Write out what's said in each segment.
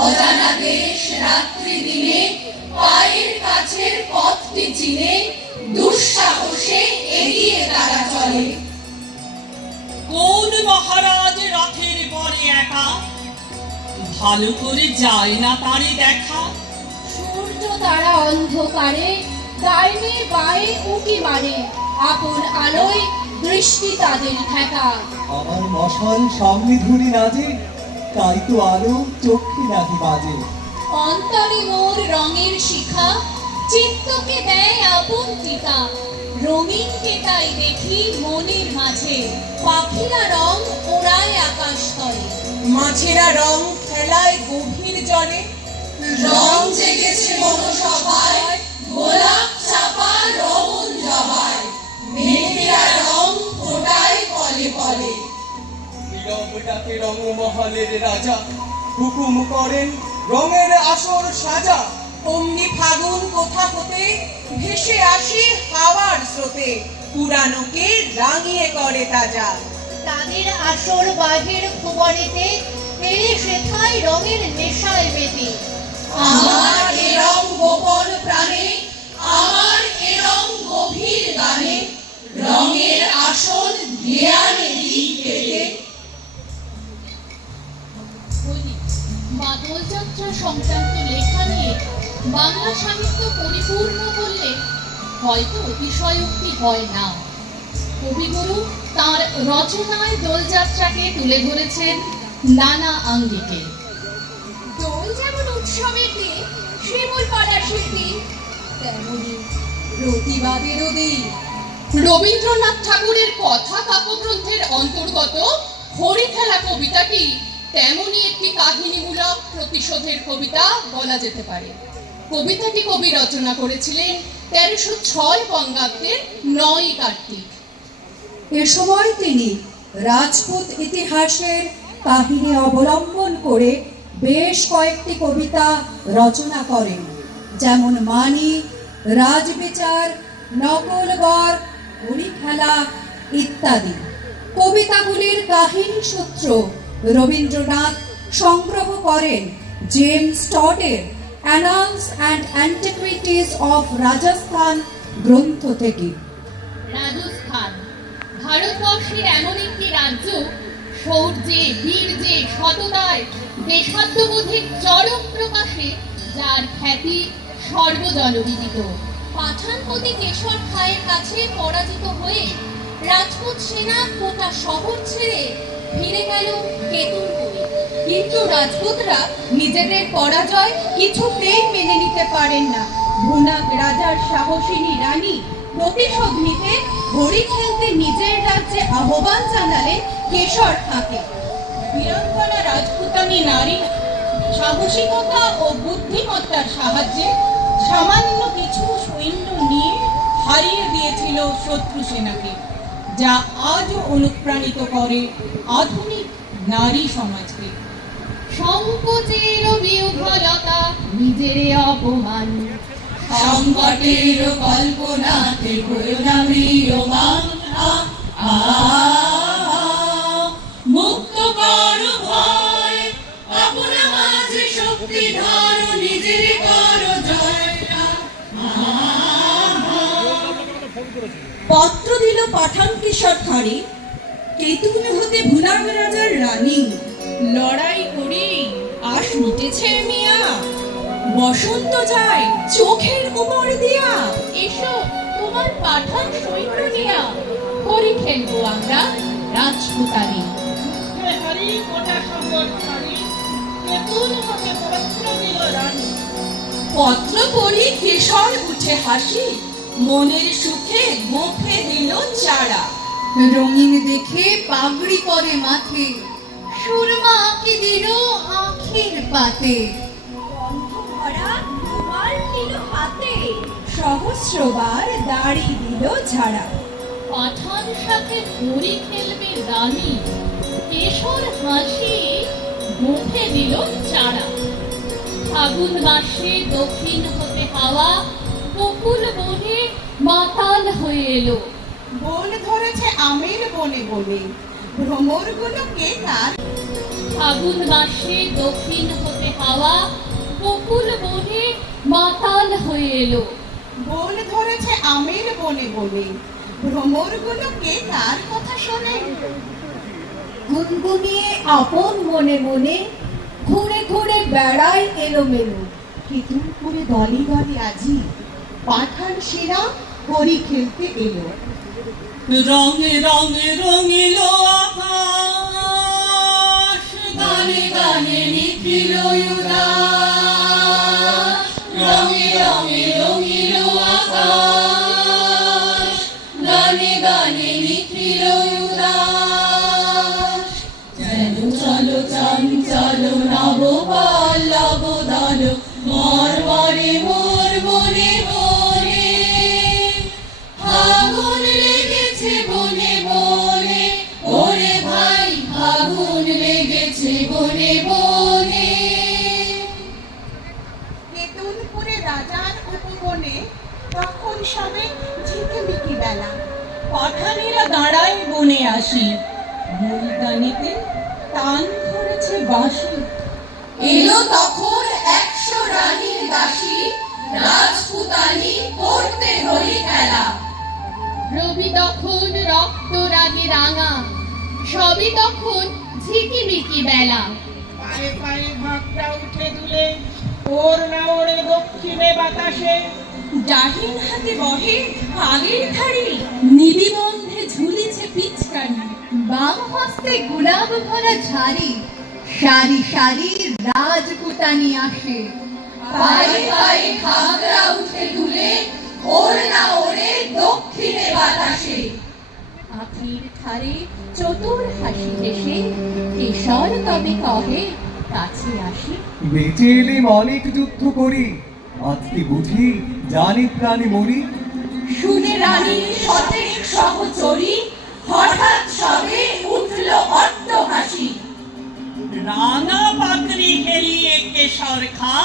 অজানা দেশ রাত্রি দিনে পায়ের কাছের পথটি চিনে দুঃসাহসে এগিয়ে তারা চলে। কোন মহারাজ রথের পরে একা, ভালো করে যায় না তারে দেখা। সূর্য তারা অন্ধকারে ডাইনে বায়ে উঁকি মারে, আপন আলোয় দৃষ্টি তাদের ঠেকা। আমার মশাল সামনে ধরে রাজে, তাই তো আলো চক্ষে নাহি বাজে। অন্তরে মোর রঙের শিখা, চিত্তকে দেয় আপন টিকা। রঙিনকে তাই দেখি মনের মাঝে, পাখিরা রং ওড়ায় আকাশ তলে। মাছেরা রং খেলায় গভীর জলে, রং জেগেছে মনসভায় গোলাপ চাপা রমণ জবায়। মেঘেরা রং ফোটায় পলে পলে। নীরব ডাকে রঙমহলের রাজা, হুকুম করেন রঙের আসর সাজা। অমনি ফাগুন কোথা হতে ভেসে আসে হাওয়ার স্রোতে, পুরানোকে রাঙিয়ে করে তাজা। তাদের আসর বাঘের খবরেতে এলে সেথায় রঙের নেশায় মেতে। আমার এ রং গোপন প্রাণে, আমার এ রং গভীর গানে, রঙের আসন ধ্যানে দিই পেতে। মাদল যাত্রা সংক্রান্ত লেখা নিয়ে বাংলা সাহিত্য পরিপূর্ণ বললে হয়তো অতিশয়োক্তি হয় না। কবিগুরু তাঁর রচনায় দোলযাত্রাকে তুলে ধরেছেন নানা আঙ্গিকে। দোল যেমন উৎসবের দিন, শিমুল পলাশের দিন, তেমনি প্রতিবাদেরও দিন। রবীন্দ্রনাথ ঠাকুরের কথা কাব্যগ্রন্থের অন্তর্গত হরিখেলা কবিতাটি তেমনি একটি কাহিনীমূলক প্রতিশোধের কবিতা বলা যেতে পারে। কবিতাটি কবি রচনা করেছিলেন 1306 বঙ্গাব্দের 9 কার্তিক। এ সময় তিনি রাজপুত ইতিহাসের কাহিনী অবলম্বন করে বেশ কয়েকটি কবিতা রচনা করেন, যেমন মানি, রাজবিচার, নকলবর, হরিখেলা ইত্যাদি। কবিতাগুলির কাহিনী সূত্র রবীন্দ্রনাথ সংগ্রহ করেন জেমস টডের annals and antiquities of Rajasthan গ্রন্থ থেকে। রাজস্থান ভারতবর্ষের এমন একটি রাজ্য, শৌর্যে, বীর্যে, সততায়, দেশাত্মবোধের চরম প্রকাশে যার খ্যাতি সর্বজনবিদিত। পাঠানপতি কেশর খাঁয়ের কাছে পরাজিত হয়ে রাজপুত সেনা গোটা শহর ছেড়ে ফিরে গেল কেতুনপুরে। কিন্তু রাজপুতরা নিজেদের পরাজয় কিছুতেই মেনে নিতে পারেন না। ভুনাক রাজার সাহসিনী রানী প্রতিশোধ নিতে হরি খেলতে নিজের রাজ্যে আহ্বান জানালেন কেশর খাঁকে। বীরাঙ্গনা রাজপুতানী নারী সাহসিকতা ও বুদ্ধিমত্তার সাহায্যে সামান্য কিছু সৈন্য নিয়ে হারিয়ে দিয়েছিল শত্রু সেনাকে, যা আজও অনুপ্রাণিত করে আধুনিক নারী সমাজকে। সংকোচের বিহ্বলতা, নিজের অপমান, সংকটের কল্পনাতে করুণা ম্রিয়মান। মুক্ত করো ভয়, আপনা মাঝে শক্তি ধরো, নিজের করো জয়। পত্র দিল পাঠান কেশর খাঁড়ি, কেতুন হতে ভুনাগ রাজার রানী। লড়াই করি আশ মিটেছে মিয়া, বসন্ত যায় চোখের উপর দিয়া। এসো তোমার পাঠান সৈন্য নিয়া, হরি খেলবো আমরা রাজপুতানি। পত্র পড়ি কেশর উঠে হাসি, মনের সুখে মুখে দিল চারা। রঙিন দেখে পাগড়ি পরে মাথে, সুরমা আঁকি দিল আঁখের পাতে। গন্ধ ভরা রুমাল নিল হাতে। সহস্রবার দাড়ি দিল ঝাড়া। পাঠান সাথে ঘড়ি খেলবে রানী, কেশর হাসি মুখে দিল চারা। ফাগুন মাসে দক্ষিণ হতে হাওয়া, বকুল বনে মাতাল হয়ে এলো। বন ধরেছে আমের বনে বনে, ভ্রমর গুলো কে তার। ফাগুন মাসে দক্ষিণ হতে হাওয়া, বকুল বনে মাতাল হয়ে এলো। বন ধরেছে আমের বনে বনে, ভ্রমর গুলো কে তার কথা শোনে। গুনগুনিয়ে আপন মনে মনে, ঘুরে ঘুরে বেড়ায় এলোমেলো। কেতুনপুরে দলে দলে আজি পাঠান সেরা হরি খেলতে এলো। রঙে রঙে রঙিল আকাশ, গানে গানে নিখিল উদাস, রঙে রঙে রঙিল আকাশ, গানে গানে নিখিল উদাস। যেন চলো চঞ্চল নব পল্লব দল, মর্মরে মোর বনে বনে। ফাগুন লেগেছে বনে বনে, ওরে ভাই ফাগুন লেগেছে বনে বনে। কেতুনপুরে রাজার উপবনে তখন সবে ঝিকিমিকি বেলা। পাঠানেরা দাঁড়ায় বনে আসি, মূল গানেতে টান ধরেছে বাঁশি। এলো তখন 100 রানীর দাসী, রাজপুতানি করতে হরি খেলা। রবি তখন রক্ত রাগে রাঙা, সবই তখন ঝিকিমিকি বেলা। পায়ে পায়ে ভাগটা উঠে দুলে, ওর না ওড়ে দক্ষিণে বাতাসে। ডাহিন হাতে বহে আগের ধারে, নিবিবন্ধে ঝুলিছে পিচকারি। বাম হস্তে গোলাপ ভরা ঝাড়ি, সারি সারি রাজপুতানি আসে। পায়ে পায়ে ঘাগরা উঠে দুলে, ওর না ওরে দক্ষিণে বাতাসে। আখির ধারে চতুর হাসি হেসে, কেশর তবে কহে কাছে আসি। বেঁচে এলেম অনেক যুদ্ধ করি, আজকে বুঝি জানি প্রাণে মরি। শুনে রানীর সতেক সহচরী, হঠাৎ সবে উঠল অট্ট হাসি। রানা পাগড়ি হেলিয়ে কেশর খা,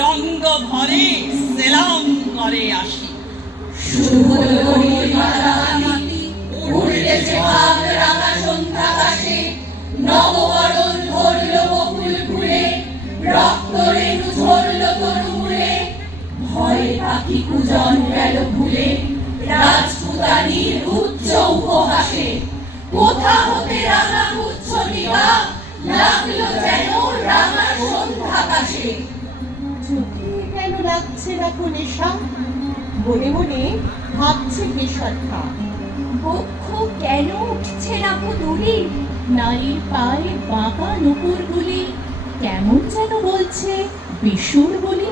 রঙ্গ ভরে সেলাম করে আসি। উঠেছে ভাগ রাঙা সন্ধ্যাকাশে, নববরণ ধরল বকুল ফুলে, রক্ত রেণু ঝরল তরুমূলে। ভয়ে পাখি কুজন গেল ভুলে, রাজপুতানির উচ্চ উপহাসে। কোথা হতে রাঙা গুচ্ছ নিবা, লাগলো যেন রাঙা সন্ধ্যাকাশে। চোখে কেন লাগছে না কোন নেশা, মনে মনে ভাবছে কেশর খা। বক্ষ কেন উঠছে না দূরে, নারীর পায়ে বাঁকা নুপুরগুলি কেমন যেন বলছে বিশুর বলি।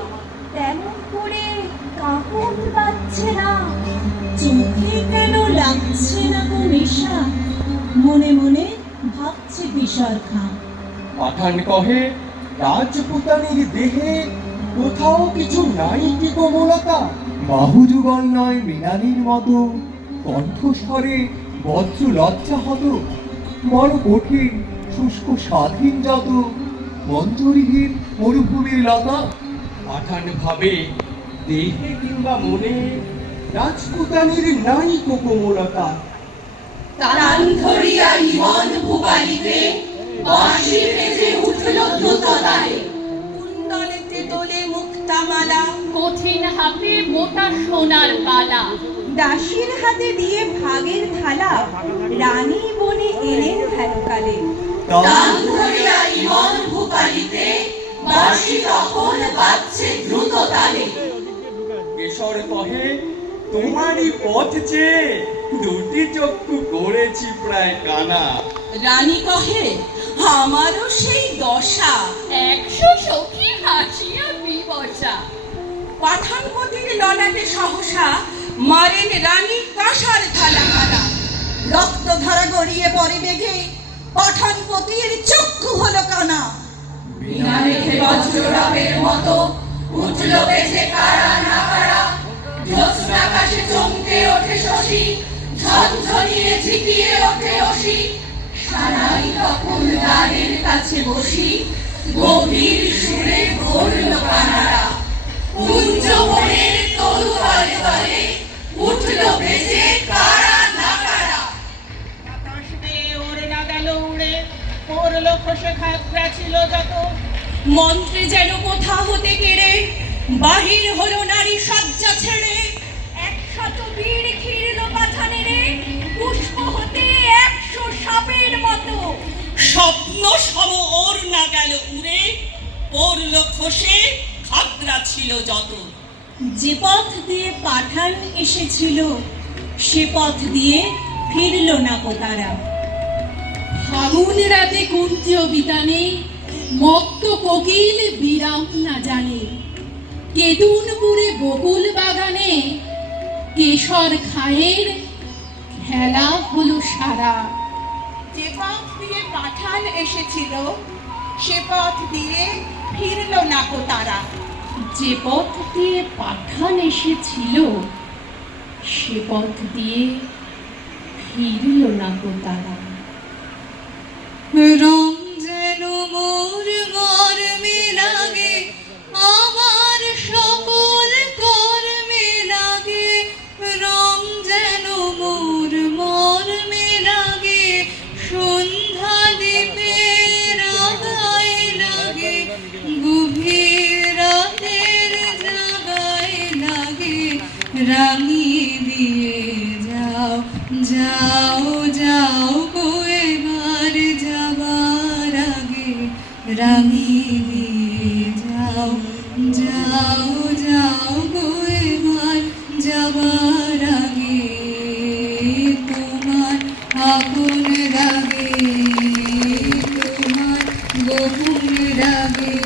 তেমন করে কাহন বাজছে না, চোখে কেন লাগছে না গো নেশা, মনে মনে ভাবছে কিশোর খা। পাঠান কহে রাজপুতানির দেহে কোথাও কিছু নাই কি কোমলতা। বাহু যুগল নয় মৃণালীর মতো, কণ্ঠস্বরে বজ্র লজ্জা হত। বড় কঠিন শুষ্ক স্বাধীন যত, মঞ্জরিহীন মরুভূমির লতা। পাঠান ভাবে দেহে কিংবা মনে রাজপুতানির নাই কো কোমলতা। তারান ধরিয়া ইমন ভূপালিতে, বাঁশি বেজে উঠল দ্রুত তালে। কুণ্ডলেতে দোলে মুক্তামালা, কঠিন হাতে মোটা সোনার বালা। দাসীর হাতে দিয়ে ভাগের থালা, রানী বনে এলেন হেনকালে। তান ধরিয়া ইমন ভূপালিতে, বাঁশি তখন বাজছে দ্রুত তালে। কেশর কহে তোমারই পথ চেয়ে দুটি চক্ষু করেছি প্রায় কানা। রানী কহে আমারও সেই দশা, 100 সখী হাসিয়া বিবসা। পাঠানপতির ললাটে সহসা মারেন রানী কাঁসার থালা খালা। রক্ত ধারা গড়িয়ে পড়ে বেগে, পাঠানপতির চক্ষু হলো কানা। বিনা রেখে বজ্ররাবের মতো উঠল বেজে কারা না কারা। জ্যোৎস্নাকাশে চমকে ওঠে শশী, ঝনঝনিয়ে ঝিকিয়ে ওঠে অসি। সারাই তখন দ্বারের কাছে বসি, গভীর সুরে ভরল কানারা। কুঞ্জ বনের তরু তলে তলে উঠল ভেসে কারা না কারা। বাতাস দিয়ে ওরে না গেল উড়ে, পড়লো খসে খাগড়া ছিল যত। মন্ত্রে যেন কোথা হতে কেড়ে বাহির হলো নারী সজ্জা ছেড়ে। 100 বীর ঘিরল পাছা নেড়ে, পুষ্প হতে 100 সাপের মতো। স্বপ্ন সম ওর না গেল উড়ে, পড়লো খসে খাগড়া ছিল যত। যে পথ দিয়ে পাঠান এসেছিল সে পথ দিয়ে ফিরল না কো তারা। ফাগুন রাতে কুন্তীয় বিতানে মত্ত কোকিল বিরাম না জানে। কেতুনপুরে বকুল বাগানে কেশর খায়ের খেলা হলো সারা। যে পথ দিয়ে পাঠান এসেছিল সে পথ দিয়ে ফিরল না কো তারা। যে পথ দিয়ে পাঠান এসেছিল সে পথ দিয়ে ফিরল না গো তারা। রং যেন মোর মর্মে লাগে, আমার সকল কর্মে লাগে। রং যেন মোর মর্মে লাগে, সন্ধ্যা দ্বীপের আগায় লাগে। গভীর রাতের জাগায় লাগে, রাঙিয়ে দিয়ে যাও যাও যাও গো এবার যাবার আগে। রাঙিয়ে দিয়ে যাও যাও যাও গো এবার যাবার আগে। তোমার আপন রাগে, তোমার গোপন রাগে।